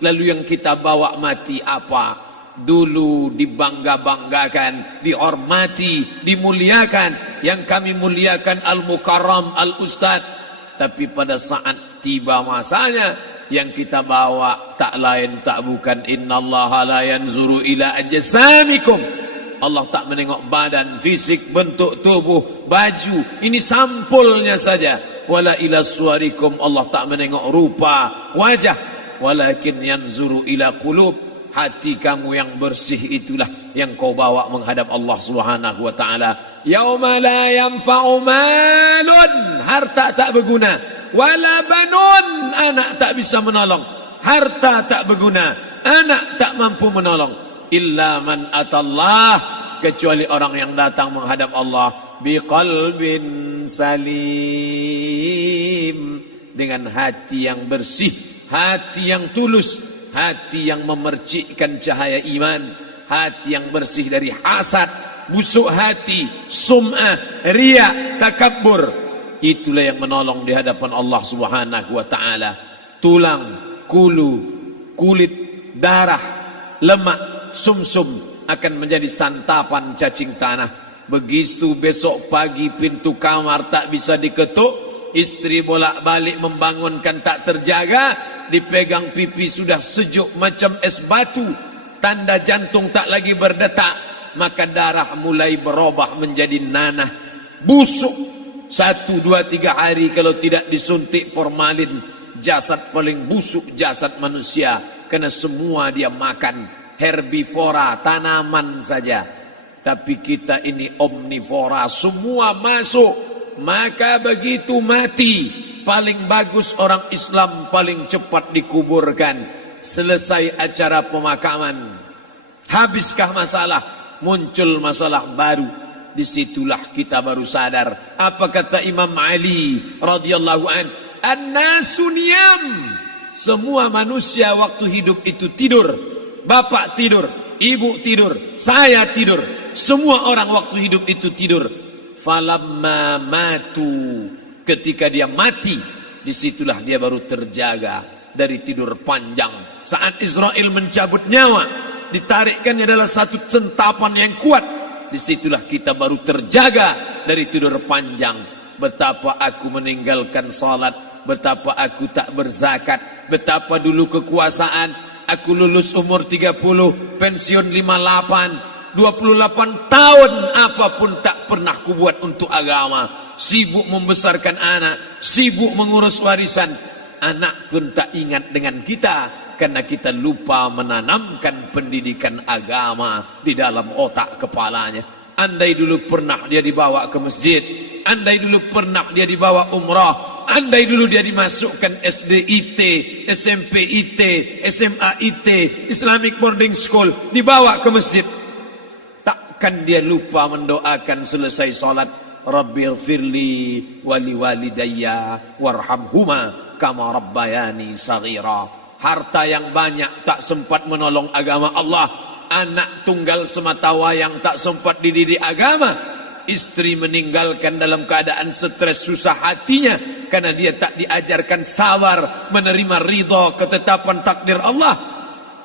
Lalu yang kita bawa mati apa? Dulu dibangga-banggakan, dihormati, dimuliakan. Yang kami muliakan Al-Mukarram, Al-Ustadz. Tapi pada saat tiba masanya, yang kita bawa tak lain tak bukan innallaha la yanzuru ila ajsamikum. Allah tak menengok badan, fisik, bentuk tubuh, baju. Ini sampulnya saja. Wala ila suwarikum. Allah tak menengok rupa, wajah. Walakin yanzuru ila qulub. Hati kamu yang bersih itulah yang kau bawa menghadap Allah Subhanahu wa taala. Yauma la yanfa'u malun, harta tak berguna, wala banun, anak tak bisa menolong. Harta tak berguna, anak tak mampu menolong. Illa man atallah, kecuali orang yang datang menghadap Allah biqalbin salim, dengan hati yang bersih, hati yang tulus, hati yang memercikkan cahaya iman, hati yang bersih dari hasad, busuk hati, sum'ah, riya, takabbur. Itulah yang menolong di hadapan Allah Subhanahu wa taala. Tulang, kulu, kulit, darah, lemak, sumsum akan menjadi santapan cacing tanah. Begitu besok pagi pintu kamar tak bisa diketuk, istri bolak-balik membangunkan tak terjaga, dipegang pipi sudah sejuk macam es batu, tanda jantung tak lagi berdetak, maka darah mulai berubah menjadi nanah, busuk. 1, 2, 3 hari kalau tidak disuntik formalin, jasad paling busuk jasad manusia, karena semua dia makan herbivora, tanaman saja. Tapi kita ini omnivora, semua masuk. Maka begitu mati, paling bagus orang Islam paling cepat dikuburkan. Selesai acara pemakaman, habiskah masalah, muncul masalah baru. Disitulah kita baru sadar. Apa kata Imam Ali radhiyallahu an? An-nasu niyam. Semua manusia waktu hidup itu tidur. Bapak tidur, ibu tidur, saya tidur. Semua orang waktu hidup itu tidur. Falamma matu, ketika dia mati, disitulah dia baru terjaga dari tidur panjang. Saat Israel mencabut nyawa, ditarikkannya adalah satu centapan yang kuat. Disitulah kita baru terjaga dari tidur panjang. Betapa aku meninggalkan salat, betapa aku tak berzakat, betapa dulu kekuasaan. Aku lulus umur 30, pensiun 58, 28 tahun apapun tak pernah kubuat untuk agama. Sibuk membesarkan anak, sibuk mengurus warisan. Anak pun tak ingat dengan kita, karena kita lupa menanamkan pendidikan agama di dalam otak kepalanya. Andai dulu pernah dia dibawa ke masjid, andai dulu pernah dia dibawa umrah, andai dulu dia dimasukkan SD IT, SMP IT, SMA IT, Islamic Boarding School, dibawa ke masjid, takkan dia lupa mendoakan selesai salat, Rabbighfirli wali walidayya warhamhuma kama rabbayani saghira. Harta yang banyak tak sempat menolong agama Allah. Anak tunggal semata wayang tak sempat dididik agama. Istri meninggalkan dalam keadaan stres susah hatinya, karena dia tak diajarkan sabar menerima ridha ketetapan takdir Allah.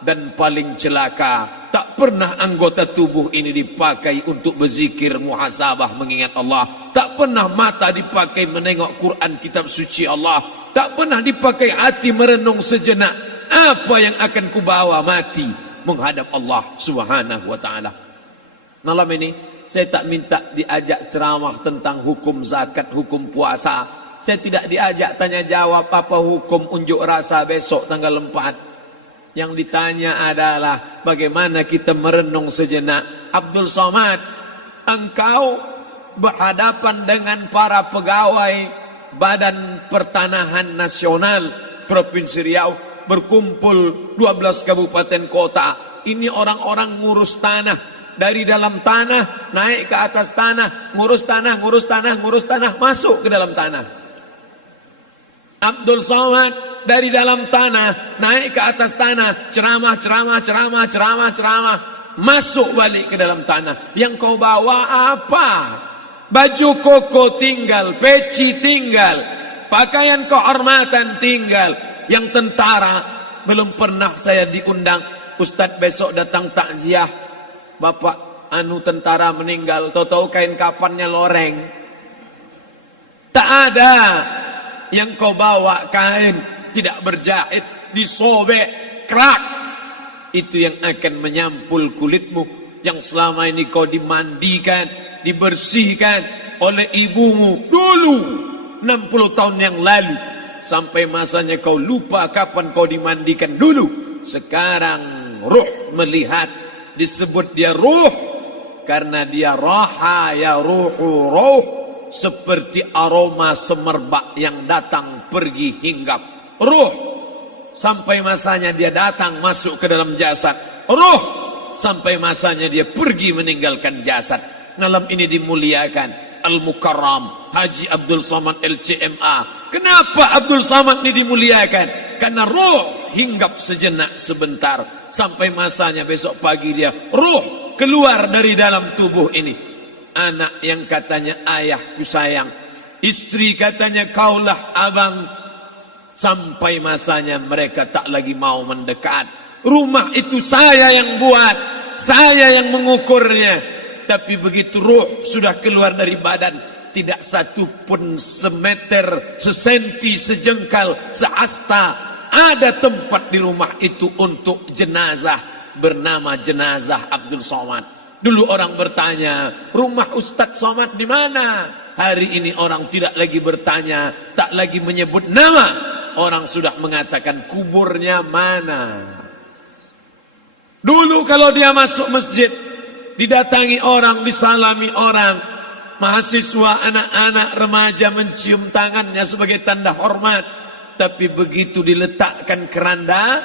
Dan paling celaka, tak pernah anggota tubuh ini dipakai untuk berzikir, muhasabah, mengingat Allah. Tak pernah mata dipakai menengok Quran, kitab suci Allah. Tak pernah dipakai hati merenung sejenak, apa yang akan kubawa mati menghadap Allah Subhanahu wa taala. Malam ini saya tak minta diajak ceramah tentang hukum zakat, hukum puasa. Saya tidak diajak tanya jawab apa hukum unjuk rasa besok tanggal 4. Yang ditanya adalah bagaimana kita merenung sejenak. Abdul Somad, engkau berhadapan dengan para pegawai Badan Pertanahan Nasional Provinsi Riau, berkumpul 12 kabupaten kota. Ini orang-orang ngurus tanah, dari dalam tanah naik ke atas tanah, ngurus tanah, ngurus tanah, ngurus tanah, masuk ke dalam tanah. Abdul Somad dari dalam tanah naik ke atas tanah, ceramah, ceramah, ceramah, ceramah, ceramah, masuk balik ke dalam tanah. Yang kau bawa apa? Baju koko tinggal, peci tinggal, pakaian kehormatan tinggal. Yang tentara belum pernah saya diundang. Ustadz besok datang takziah, bapak tentara meninggal, tahu-tahu kain kafannya loreng. Tak ada. Yang kau bawa kain tidak berjahit, disobek, kerak. Itu yang akan menyampul kulitmu, yang selama ini kau dimandikan, dibersihkan oleh ibumu dulu 60 tahun yang lalu. Sampai masanya kau lupa kapan kau dimandikan dulu. Sekarang ruh melihat, disebut dia ruh karena dia raha ya ruhu ruh, seperti aroma semerbak yang datang pergi hinggap. Ruh sampai masanya dia datang masuk ke dalam jasad. Ruh sampai masanya dia pergi meninggalkan jasad. Malam ini dimuliakan Al-Mukarram Haji Abdul Somad LCMA. Kenapa Abdul Somad ini dimuliakan? Karena ruh hinggap sejenak sebentar, sampai masanya besok pagi dia ruh keluar dari dalam tubuh ini. Anak yang katanya ayahku sayang, istri katanya kaulah abang, sampai masanya mereka tak lagi mau mendekat. Rumah itu saya yang buat, saya yang mengukurnya. Tapi begitu ruh sudah keluar dari badan, tidak satu pun semeter, sesenti, sejengkal, seasta ada tempat di rumah itu untuk jenazah bernama jenazah Abdul Somad. Dulu orang bertanya, rumah Ustadz Somad di mana? Hari ini orang tidak lagi bertanya, tak lagi menyebut nama. Orang sudah mengatakan kuburnya mana. Dulu kalau dia masuk masjid, didatangi orang, disalami orang, mahasiswa, anak-anak, remaja mencium tangannya sebagai tanda hormat. Tapi begitu diletakkan keranda,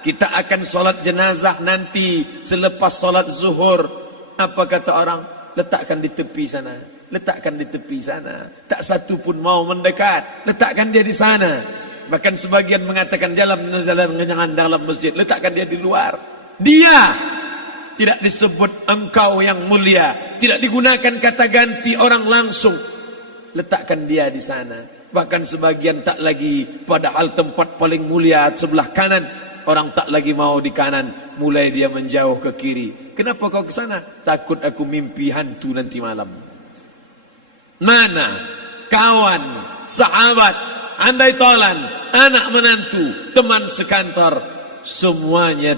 kita akan sholat jenazah nanti selepas sholat zuhur. Apa kata orang? Letakkan di tepi sana, letakkan di tepi sana. Tak satu pun mau mendekat, letakkan dia di sana. Bahkan sebagian mengatakan jangan dalam masjid, letakkan dia di luar. Dia tidak disebut engkau yang mulia, tidak digunakan kata ganti orang langsung. Letakkan dia di sana. Bahkan sebagian tak lagi, padahal tempat paling mulia sebelah kanan, orang tak lagi mau di kanan, mulai dia menjauh ke kiri. Kenapa kau ke sana? Takut aku mimpi hantu nanti malam. Mana kawan, sahabat, andai tolan, anak menantu, teman sekantor, semuanya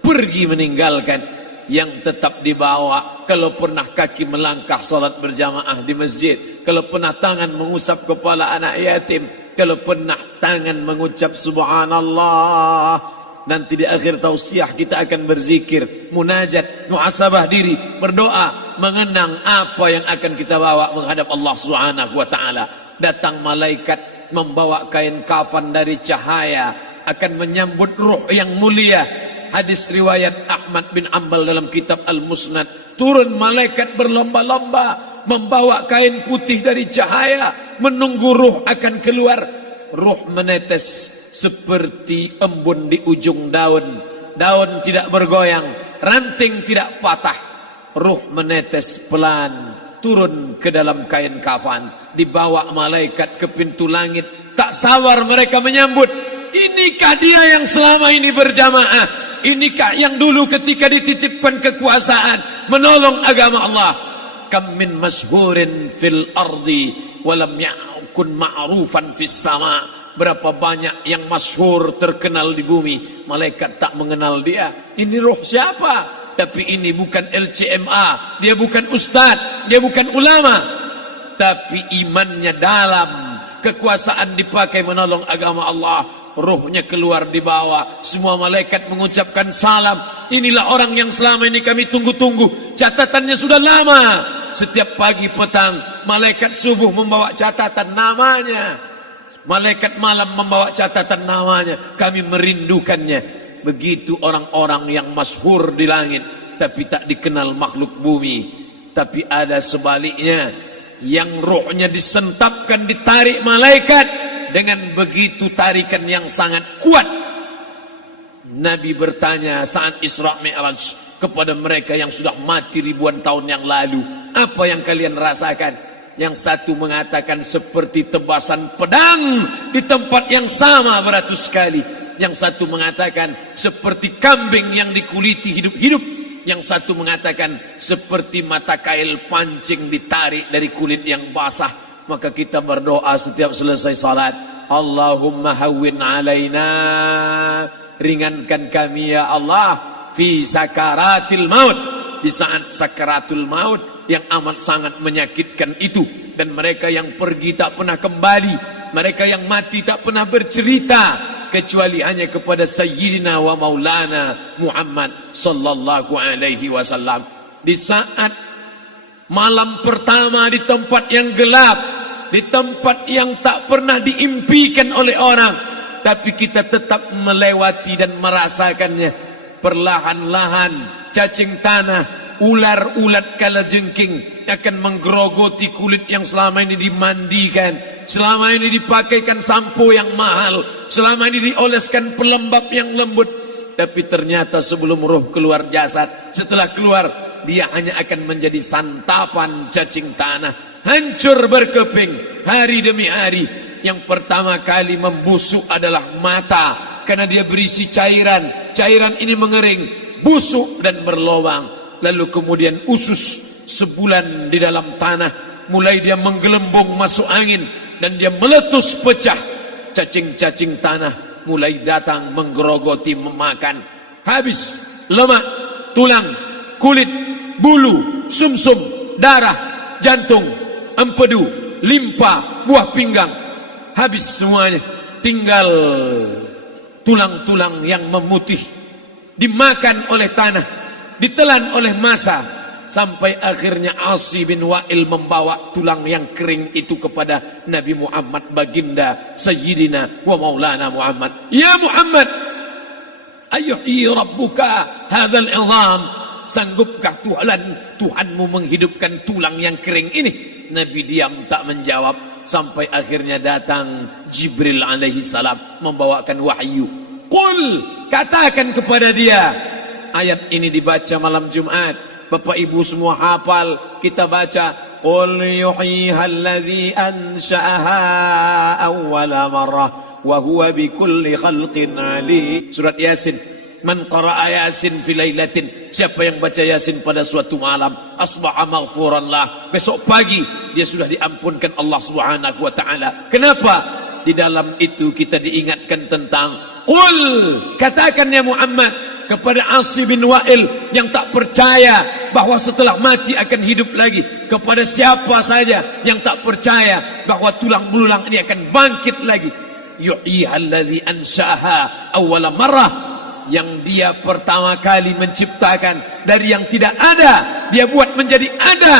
pergi meninggalkan. Yang tetap dibawa, kalau pernah kaki melangkah salat berjamaah di masjid, kalau pernah tangan mengusap kepala anak yatim, kalau pernah tangan mengucap subhanallah. Nanti di akhir tausiah kita akan berzikir, munajat, muhasabah diri, berdoa, mengenang apa yang akan kita bawa menghadap Allah Subhanahu wa taala. Datang malaikat membawa kain kafan dari cahaya, akan menyambut ruh yang mulia. Hadis riwayat Ahmad bin Ambal dalam kitab Al-Musnad, turun malaikat berlomba-lomba membawa kain putih dari cahaya, menunggu ruh akan keluar. Ruh menetes seperti embun di ujung daun, daun tidak bergoyang, ranting tidak patah. Ruh menetes pelan turun ke dalam kain kafan, dibawa malaikat ke pintu langit. Tak sabar mereka menyambut. Inikah dia yang selama ini berjamaah? Inikah yang dulu ketika dititipkan kekuasaan menolong agama Allah? Kam min masyhurin fil ardi walam yakun ma'rufan fis sama. Berapa banyak yang masyhur terkenal di bumi, malaikat tak mengenal dia. Ini roh siapa? Tapi ini bukan LCMA, dia bukan ustaz, dia bukan ulama, tapi imannya dalam, kekuasaan dipakai menolong agama Allah. Ruhnya keluar di bawah, semua malaikat mengucapkan salam. Inilah orang yang selama ini kami tunggu-tunggu, catatannya sudah lama. Setiap pagi petang malaikat subuh membawa catatan namanya, malaikat malam membawa catatan namanya. Kami merindukannya. Begitu orang-orang yang masyhur di langit tapi tak dikenal makhluk bumi. Tapi ada sebaliknya, yang ruhnya disentapkan, ditarik malaikat dengan begitu tarikan yang sangat kuat. Nabi bertanya saat Isra Mi'raj kepada mereka yang sudah mati ribuan tahun yang lalu, apa yang kalian rasakan? Yang satu mengatakan seperti tebasan pedang di tempat yang sama beratus kali. Yang satu mengatakan seperti kambing yang dikuliti hidup-hidup. Yang satu mengatakan seperti mata kail pancing ditarik dari kulit yang basah. Maka kita berdoa setiap selesai salat, Allahumma hawwin alaina, ringankan kami ya Allah, fi sakaratil maut, di saat sakaratul maut yang amat sangat menyakitkan itu. Dan mereka yang pergi tak pernah kembali, mereka yang mati tak pernah bercerita, kecuali hanya kepada Sayyidina wa Maulana Muhammad sallallahu alaihi wasallam. Di saat malam pertama di tempat yang gelap, di tempat yang tak pernah diimpikan oleh orang, tapi kita tetap melewati dan merasakannya. Perlahan-lahan cacing tanah, ular-ulat kalajengking akan menggerogoti kulit yang selama ini dimandikan, selama ini dipakaikan sampo yang mahal, selama ini dioleskan pelembab yang lembut. Tapi ternyata sebelum roh keluar jasad, setelah keluar, dia hanya akan menjadi santapan cacing tanah, hancur berkeping hari demi hari. Yang pertama kali membusuk adalah mata, karena dia berisi cairan. Cairan ini mengering, busuk dan berlubang. Lalu kemudian usus sebulan di dalam tanah, mulai dia menggelembung masuk angin dan dia meletus pecah. Cacing-cacing tanah mulai datang menggerogoti, memakan. Habis lemak, tulang, kulit, bulu, sumsum, darah, jantung, empedu, limpa, buah pinggang. Habis semuanya, tinggal tulang-tulang yang memutih, dimakan oleh tanah, ditelan oleh massa, sampai akhirnya Asi bin Wa'il membawa tulang yang kering itu kepada Nabi Muhammad, baginda Sayyidina wa Maulana Muhammad. Ya Muhammad, ayyuhi rabbuka hadzal izam, sanggupkah Tuhanmu menghidupkan tulang yang kering ini? Nabi diam tak menjawab, sampai akhirnya datang Jibril alaihi salam membawakan wahyu. Qul, katakan kepada dia. Ayat ini dibaca malam Jumat. Bapak Ibu semua hafal, kita baca. Qul yuhyiha allazi ansha'aha awwala marrah wa huwa bikulli khalqin alim. Surat Yasin. Man qara'a Yasin fi lailatin, siapa yang baca Yasin pada suatu malam, asbaha maghfuran lah, besok pagi dia sudah diampunkan Allah Subhanahu wa taala. Kenapa? Di dalam itu kita diingatkan tentang qul, katakan ya Muhammad kepada Asi bin Wa'il yang tak percaya bahwa setelah mati akan hidup lagi, kepada siapa saja yang tak percaya bahwa tulang belulang ini akan bangkit lagi. Yuhyiha allazi ansha'aha awwala marrah, yang dia pertama kali menciptakan dari yang tidak ada, dia buat menjadi ada.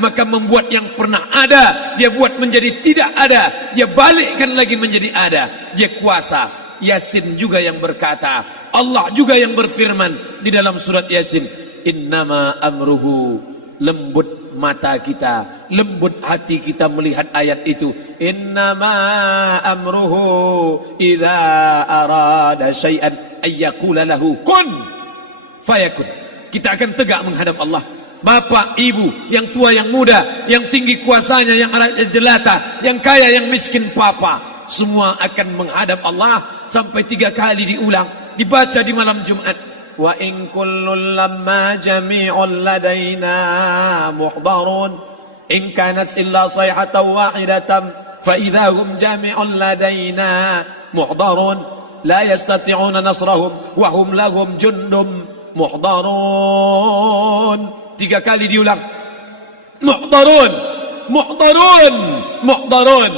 Maka membuat yang pernah ada, dia buat menjadi tidak ada, dia balikkan lagi menjadi ada. Dia kuasa. Yasin juga yang berkata, Allah juga yang berfirman di dalam surat Yasin, innama amruhu, lembut mata kita, lembut hati kita melihat ayat itu. Innama amruhu idza arada syai'an ayyaqula lahu kun fayakun. Kita akan tegak menghadap Allah. Bapak, ibu, yang tua, yang muda, yang tinggi kuasanya, yang jelata, yang kaya, yang miskin, papa, semua akan menghadap Allah. Sampai 3 kali diulang, dibaca di malam Jumat. Wa in kullun lamma jami'un ladaina muhdarun in kanat illa sayhatan wahidatan fa idza hum jami'un ladaina muhdarun la yastati'una nasrahum wa hum lahum jundum muhdarun. 3 kali diulang, muhdarun, muhdarun, muhdarun.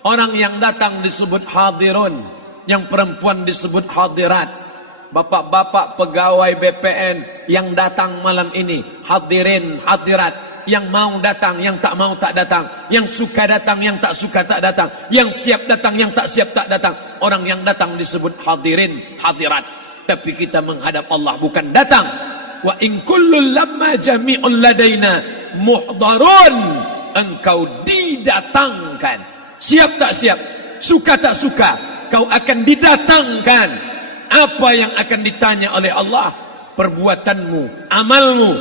Orang yang datang disebut hadirun, yang perempuan disebut hadirat. Bapak-bapak pegawai BPN yang datang malam ini, hadirin, hadirat. Yang mau datang, yang tak mau tak datang. Yang suka datang, yang tak suka tak datang. Yang siap datang, yang tak siap tak datang. Orang yang datang disebut hadirin, hadirat. Tapi kita menghadap Allah bukan datang. Wa in kullul lamma jami'un ladaina muhdarun, engkau didatangkan. Siap tak siap, suka tak suka, kau akan didatangkan. Apa yang akan ditanya oleh Allah? Perbuatanmu, amalmu.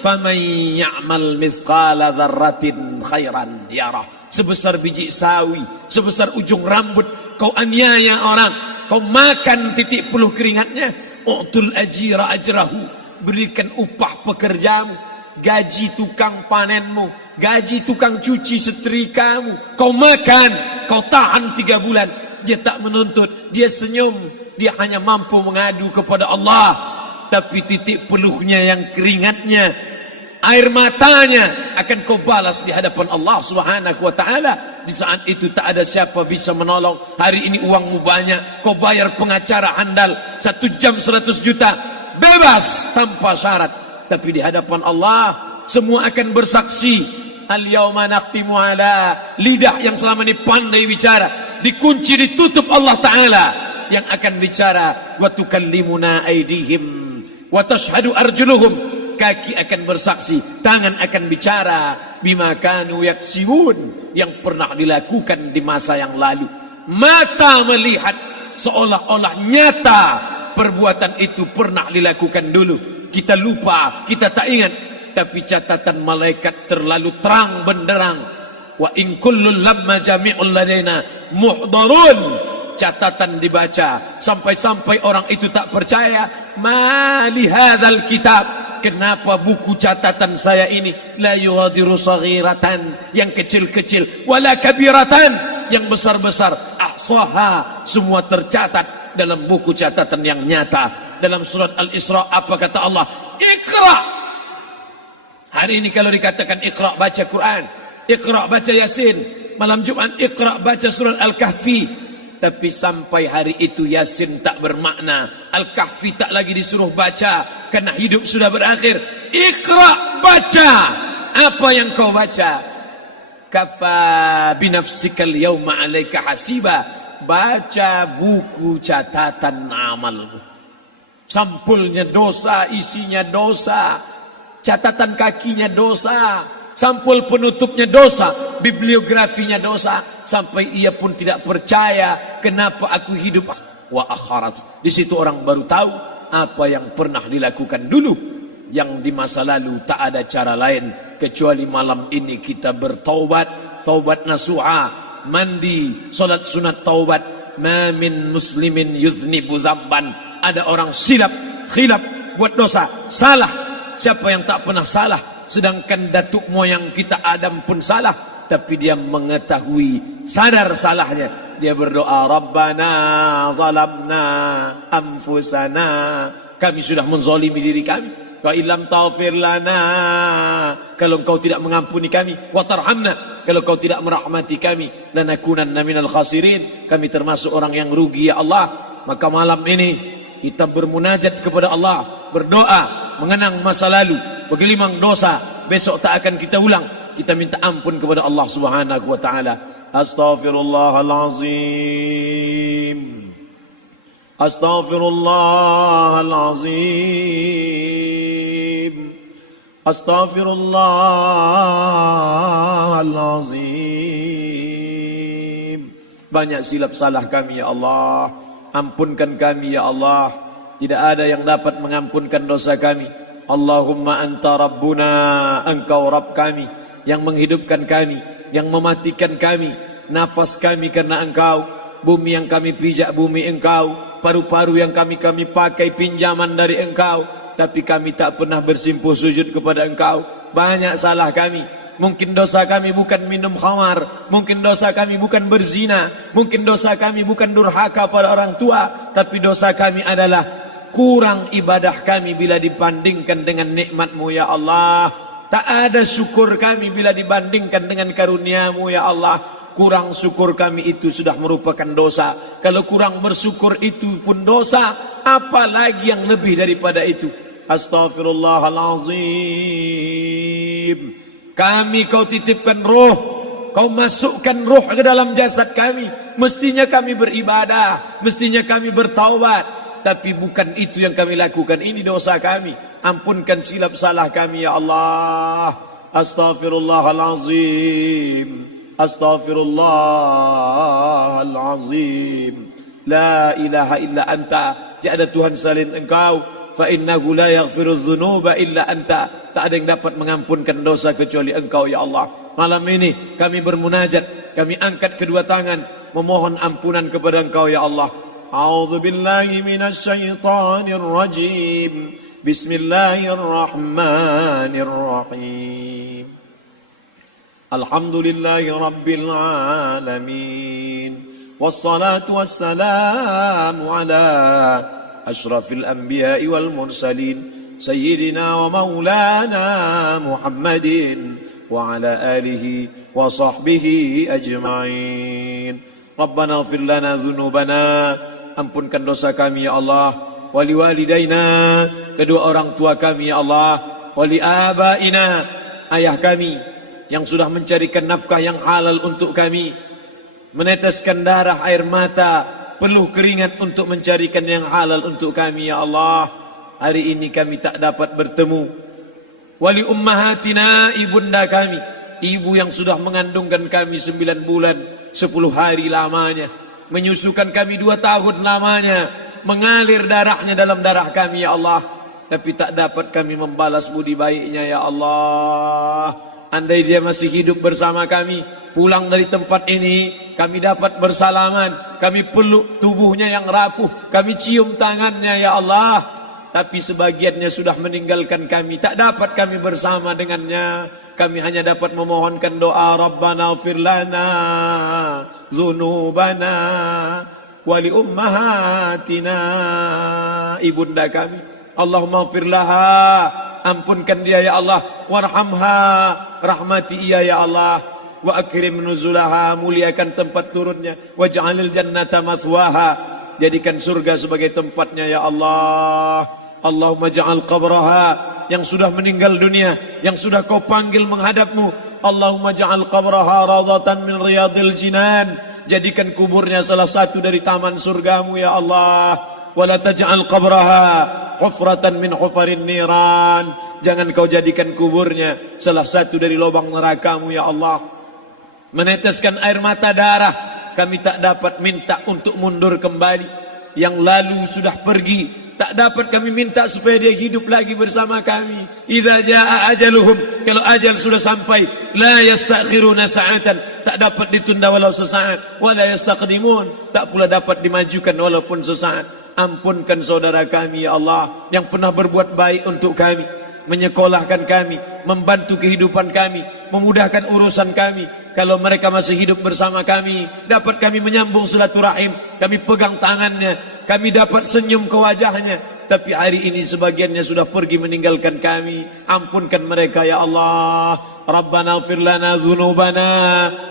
Faman ya'mal mithqala dzarratin khairan yarah. Sebesar biji sawi, sebesar ujung rambut kau aniaya orang, kau makan titik peluh keringatnya. U'tul ajira ajrahu, berikan upah pekerjamu, gaji tukang panenmu, gaji tukang cuci setrikamu. Kau makan, kau tahan 3 bulan. Dia tak menuntut, dia senyum, dia hanya mampu mengadu kepada Allah. Tapi titik peluhnya yang keringatnya, air matanya akan kau balas di hadapan Allah Subhanahu wa taala. Di saat itu tak ada siapa bisa menolong. Hari ini uangmu banyak, kau bayar pengacara handal 1 jam 100 juta, bebas tanpa syarat. Tapi di hadapan Allah semua akan bersaksi. Al-yawma nakhtimu ala, lidah yang selama ini pandai bicara dikunci, ditutup Allah taala yang akan bicara. Wa tukallimuna aydihim wa tashhadu arjuluhum, kaki akan bersaksi, tangan akan bicara. Bima kanu yaksibun, yang pernah dilakukan di masa yang lalu. Mata melihat seolah-olah nyata perbuatan itu pernah dilakukan dulu. Kita lupa, kita tak ingat. Tapi catatan malaikat terlalu terang benderang. Wa in kullun lamma jami'ul ladaina muhdarun. Catatan dibaca sampai-sampai orang itu tak percaya. Ma li hadzal kitab, kenapa buku catatan saya ini la yughadiru saghiratan, yang kecil-kecil, wala kabiratan, yang besar-besar, ahsaha, semua tercatat dalam buku catatan yang nyata. Dalam surat Al-Isra apa kata Allah? Iqra. Hari ini kalau dikatakan Iqra, baca Quran, Iqra baca Yasin, malam Jumat Iqra baca surat Al-Kahfi. Tapi sampai hari itu Yasin tak bermakna, Al-Kahfi tak lagi disuruh baca, karena hidup sudah berakhir. Iqra, baca. Apa yang kau baca? Kafa binafsikal yawma alaika hasiba. Baca buku catatan amalmu. Sampulnya dosa, isinya dosa. Catatan kakinya dosa. Sampul penutupnya dosa, bibliografinya dosa, sampai ia pun tidak percaya kenapa aku hidup wa akharat. Di situ orang baru tahu apa yang pernah dilakukan dulu, yang di masa lalu tak ada cara lain kecuali malam ini kita bertaubat, taubat nasuha, mandi, salat sunat taubat. Ma min muslimin yuznibu dzamban, ada orang silap, khilaf, buat dosa, salah. Siapa yang tak pernah salah? Sedangkan datuk moyang kita Adam pun salah, tapi dia mengetahui, sadar salahnya. Dia berdoa, Rabbana zalamna anfusana, kami sudah menzalimi diri kami. Wa illam taghfir lana, kalau engkau tidak mengampuni kami. Wa tarhamna, kalau engkau tidak merahmati kami. Lanakunanna minal khasirin, kami termasuk orang yang rugi ya Allah. Maka malam ini kita bermunajat kepada Allah, berdoa, mengenang masa lalu, bergelimang dosa, besok tak akan kita ulang. Kita minta ampun kepada Allah Subhanahu wa taala. Astaghfirullahalazim. Astaghfirullahalazim. Astaghfirullahalazim. Banyak silap salah kami ya Allah. Ampunkan kami ya Allah. Tidak ada yang dapat mengampunkan dosa kami. Allahumma anta rabbuna, engkau Rabb kami, yang menghidupkan kami, yang mematikan kami. Nafas kami karena engkau, bumi yang kami pijak bumi engkau, paru-paru yang kami pakai pinjaman dari engkau. Tapi kami tak pernah bersimpuh sujud kepada engkau. Banyak salah kami. Mungkin dosa kami bukan minum khamar, mungkin dosa kami bukan berzina, mungkin dosa kami bukan durhaka pada orang tua, tapi dosa kami adalah kurang ibadah kami bila dibandingkan dengan nikmat-Mu ya Allah. Tak ada syukur kami bila dibandingkan dengan karunia-Mu ya Allah. Kurang syukur kami itu sudah merupakan dosa. Kalau kurang bersyukur itu pun dosa, apalagi yang lebih daripada itu. Astaghfirullahalazim. Kami kau titipkan roh, kau masukkan roh ke dalam jasad kami. Mestinya kami beribadah, mestinya kami bertaubat, tapi bukan itu yang kami lakukan. Ini dosa kami. Ampunkan silap salah kami ya Allah. Astaghfirullahalazim. Astaghfirullahalazim. La ilaha illa anta, tiada Tuhan selain engkau. Fa innahu la yaghfiru dzunuba illa anta. Tak ada yang dapat mengampunkan dosa kecuali engkau ya Allah. Malam ini kami bermunajat, kami angkat kedua tangan memohon ampunan kepada engkau ya Allah. A'udzu billahi minasy syaithanir rajim. Bismillahirrahmanirrahim. Alhamdulillahi rabbil alamin. Wassalatu wassalamu ala asyrafil anbiya'i wal mursalin. Sayyidina wa maulana Muhammadin wa ala alihi wa sahbihi ajma'in. Rabbana ighfir lana dzunubana, ampunkan dosa kami ya Allah, wali walidaina, kedua orang tua kami ya Allah, wali abaina, ayah kami yang sudah mencarikan nafkah yang halal untuk kami, meneteskan darah air mata, peluh keringat untuk mencarikan yang halal untuk kami ya Allah. Hari ini kami tak dapat bertemu. Wali ummahatina, ibunda kami, ibu yang sudah mengandungkan kami 9 bulan 10 hari lamanya, menyusukan kami 2 tahun lamanya, mengalir darahnya dalam darah kami ya Allah, tapi tak dapat kami membalas budi baiknya ya Allah. Andai dia masih hidup bersama kami, pulang dari tempat ini, kami dapat bersalaman, kami peluk tubuhnya yang rapuh, kami cium tangannya ya Allah. Tapi sebagiannya sudah meninggalkan kami, tak dapat kami bersama dengannya. Kami hanya dapat memohonkan doa, Rabbana ighfir lana dzunubana wali ummahatina, ibunda kami, Allahumma ighfir laha, ampunkan dia ya Allah, warhamha, rahmati ia ya Allah, wa akrim nuzulaha, muliakan tempat turunnya, waj'alil jannata mathwaha, jadikan surga sebagai tempatnya ya Allah. Allahumma ja'al qabraha, yang sudah meninggal dunia, yang sudah kau panggil menghadapmu, Allahumma ja'al qabraha radatan min riyadil jinan, jadikan kuburnya salah satu dari taman surgamu ya Allah. Wala taj'al qabraha hufratan min hufarin niran, jangan kau jadikan kuburnya salah satu dari lubang nerakamu ya Allah. Meneteskan air mata darah, kami tak dapat minta untuk mundur kembali. Yang lalu sudah pergi, tak dapat kami minta supaya dia hidup lagi bersama kami. Idza jaa ajaluhum, kalau ajal sudah sampai, la yastakhiruna sa'atan, tak dapat ditunda walau sesaat, wa la yastaqdimun, tak pula dapat dimajukan walaupun sesaat. Ampunkan saudara kami ya Allah, yang pernah berbuat baik untuk kami, menyekolahkan kami, membantu kehidupan kami, memudahkan urusan kami. Kalau mereka masih hidup bersama kami, dapat kami menyambung silaturahim, kami pegang tangannya, kami dapat senyum ke wajahnya. Tapi hari ini sebagiannya sudah pergi meninggalkan kami. Ampunkan mereka ya Allah. Rabbana ighfir lana dzunubana,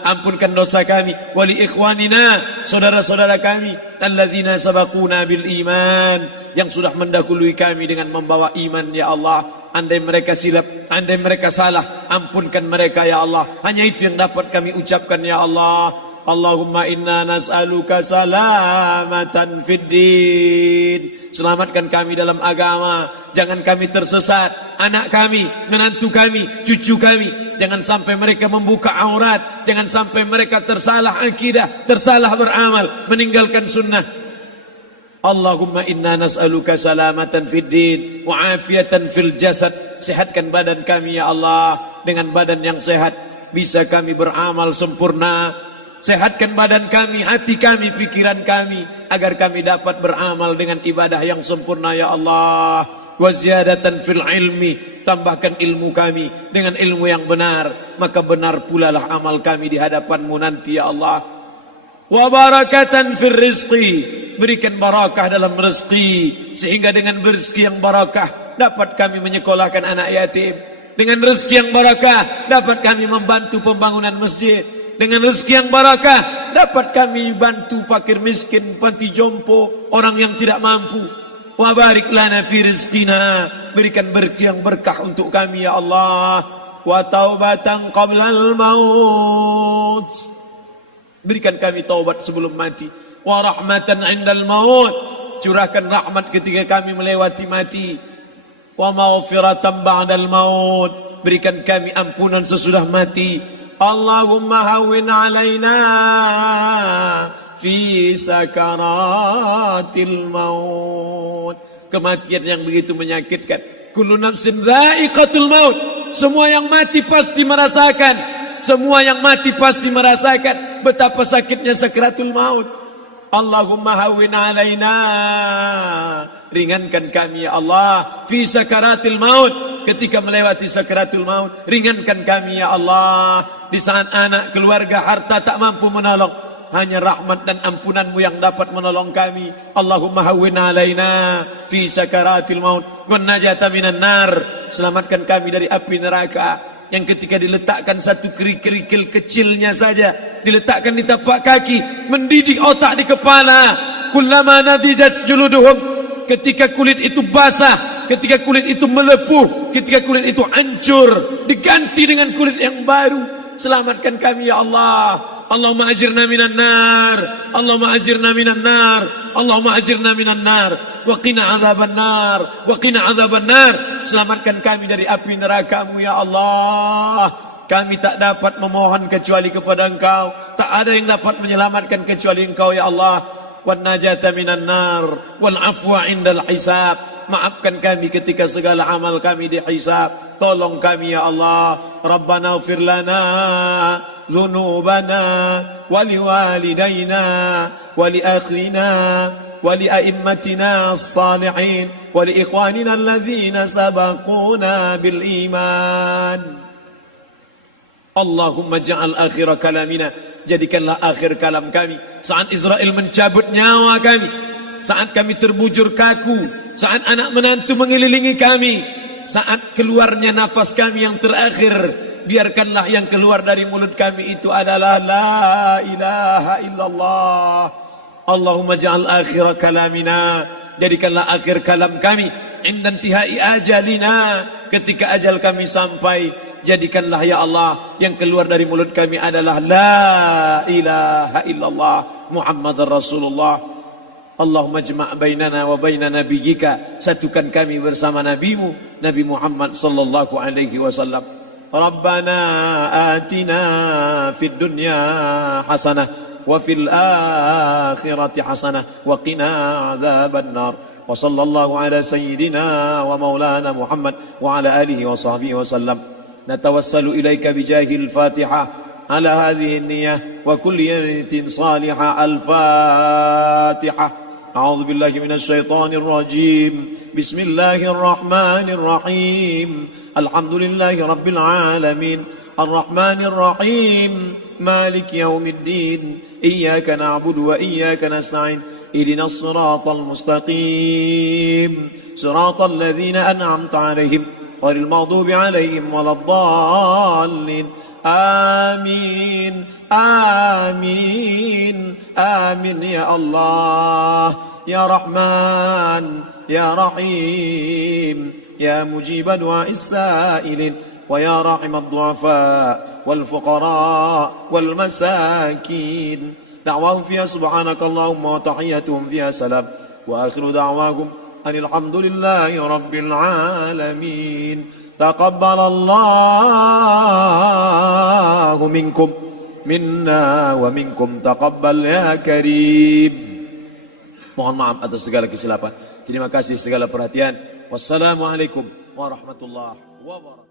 ampunkan dosa kami, wali ikhwanina, saudara-saudara kami, alladzina sabaquna bil iman, yang sudah mendahului kami dengan membawa iman ya Allah. Andai mereka silap, andai mereka salah, ampunkan mereka ya Allah. Hanya itu yang dapat kami ucapkan ya Allah. Allahumma inna nas'aluka salamatan fid din, selamatkan kami dalam agama, jangan kami tersesat, anak kami, menantu kami, cucu kami, jangan sampai mereka membuka aurat, jangan sampai mereka tersalah akidah, tersalah beramal, meninggalkan sunnah. Allahumma inna nas'aluka salamatan fid din wa afiatan fil jasad, sehatkan badan kami ya Allah, dengan badan yang sehat bisa kami beramal sempurna. Sehatkan badan kami, hati kami, pikiran kami, agar kami dapat beramal dengan ibadah yang sempurna ya Allah. Wa ziyadatan fil ilmi, tambahkan ilmu kami dengan ilmu yang benar, maka benar pula lah amal kami di hadapan-Mu nanti ya Allah. Wa barakatan fil rizqi, berikan barakah dalam rezeki, sehingga dengan rezeki yang barakah dapat kami menyekolahkan anak yatim. Dengan rezeki yang barakah dapat kami membantu pembangunan masjid. Dengan rezeki yang barakah dapat kami bantu fakir miskin, panti jompo, orang yang tidak mampu. Wa barik lana fi rizqina, berikan berkah yang berkah untuk kami ya Allah. Wa taubatan qablal maut, berikan kami taubat sebelum mati. Wa rahmatan indal maut, curahkan rahmat ketika kami melewati mati. Wa maghfiratan ba'dal maut, berikan kami ampunan sesudah mati. Allahumma hawwin alaina fi sakaratil maut, kematian yang begitu menyakitkan. Kullu nafsin dha'iqatul maut, semua yang mati pasti merasakan, semua yang mati pasti merasakan betapa sakitnya sakaratul maut. Allahumma hawwin alaina, ringankan kami ya Allah fi sakaratil maut, ketika melewati sakaratul maut, ringankan kami ya Allah di saat anak, keluarga, harta tak mampu menolong, hanya rahmat dan ampunanmu yang dapat menolong kami. Allahumma hawwin alaina fi sakaratil maut wan najata minan nar, selamatkan kami dari api neraka yang ketika diletakkan satu kerikil kecilnya saja, diletakkan di tapak kaki, mendidih otak di kepala. Kullama nadidat juluduhum, ketika kulit itu basah, ketika kulit itu melepuh, ketika kulit itu hancur, diganti dengan kulit yang baru. Selamatkan kami ya Allah. Allahumma ajirna minan nar, Allahumma ajirna minan nar, Allahumma ajirna minan nar, wa qina azaban nar, wa qina azaban nar. Selamatkan kami dari api neraka-Mu ya Allah. Kami tak dapat memohon kecuali kepada Engkau, tak ada yang dapat menyelamatkan kecuali Engkau ya Allah. Wan najata minan nar, wal afwa indal hisab. Maafkan kami ketika segala amal kami dihisab. Tolong kami ya Allah. Rabbana ighfir lana ذنوبنا ولوالدينا ولأخرنا ولأئمتنا الصالحين ولإخواننا الذين سبقونا بالإيمان. Allahumma ja'al akhir kalamina, jadikanlah akhir kalam kami saat Israel mencabut nyawa kami, saat kami terbujur kaku, saat anak menantu mengelilingi kami, saat keluarnya nafas kami yang terakhir. Biarkanlah yang keluar dari mulut kami itu adalah la ilaha illallah. Allahumma ja'al akhir kalamina, jadikanlah akhir kalam kami inda intihai ajalina, ketika ajal kami sampai, jadikanlah ya Allah yang keluar dari mulut kami adalah la ilaha illallah Muhammadar Rasulullah. Allahumma jma' bainana wa baina nabiyyika, satukan kami bersama nabimu Nabi Muhammad sallallahu alaihi wasallam. Rabbana atina fid dunya hasanah wa fil akhirati hasanah wa qina adzaban nar. Wa sallallahu ala sayyidina wa maulana Muhammad wa ala alihi wa sahbihi wa sallam. Natawassalu ilaika bijahil Fatihah ala hadhihi an-niyyah wa kulli niyatin salihah. Al-Fatihah. A'udzu billahi minasy syaithanir rajim. Bismillahir rahmanir rahim. Alhamdulillahi rabbil alamin. Arrahmanir rahim. Maliki yaumiddin. Iyyaka na'budu wa iyyaka nasta'in. Ihdinas siratal mustaqim. Siratal ladzina an'amta 'alaihim ghairil maghdubi 'alaihim waladdallin. Amin. Amin. Amin ya Allah. Ya Rahman, Ya Rahim, Ya Mujib du'a'is sa'ilin, wa Ya Rahim ad-du'afa wal fuqara wal masakin. Da'wahum fiha subhanakallahumma wa tahiyyatuhum fiha salam, wa akhiru da'wahum anil hamdulillahi rabbil alamin. Taqabbalallahu minkum minna wa minkum taqabbal ya karim. Mohon maaf atas segala kesilapan. Terima kasih segala perhatian. Wassalamualaikum warahmatullahi wabarakatuh.